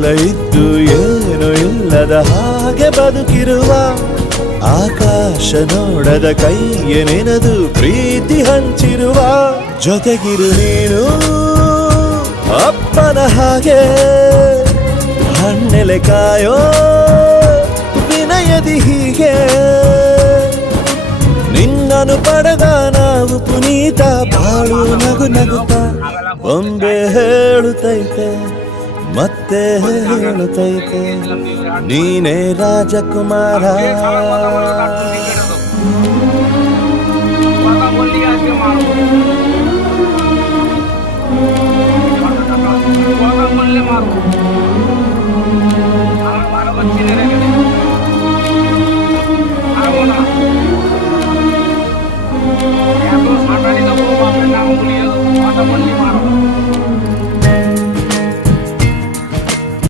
ಎಲ್ಲ ಇದ್ದು ಏನು ಇಲ್ಲದ ಹಾಗೆ ಬದುಕಿರುವ ಆಕಾಶ ನೋಡದ ಕೈಯ ನೆನೆದು ಪ್ರೀತಿ ಹಂಚಿರುವ ಜೊತೆಗಿರು ನೀನು ಅಪ್ಪನ ಹಾಗೆ ಹಣ್ಣೆಲೆ ಕಾಯೋ ವಿನಯದಿ ಹೀಗೆ ನಿನ್ನನು ಪಡೆದ ನಾವು ಪುನೀತ ಬಾಳು ನಗು ನಗುತ್ತ ಬೊಂಬೆ ಹೇಳುತ್ತೈತೆ ಮತ್ತೆ ಹೇಳುತ್ತೈತೆ ನೀನೇ ರಾಜಕುಮಾರ মারবো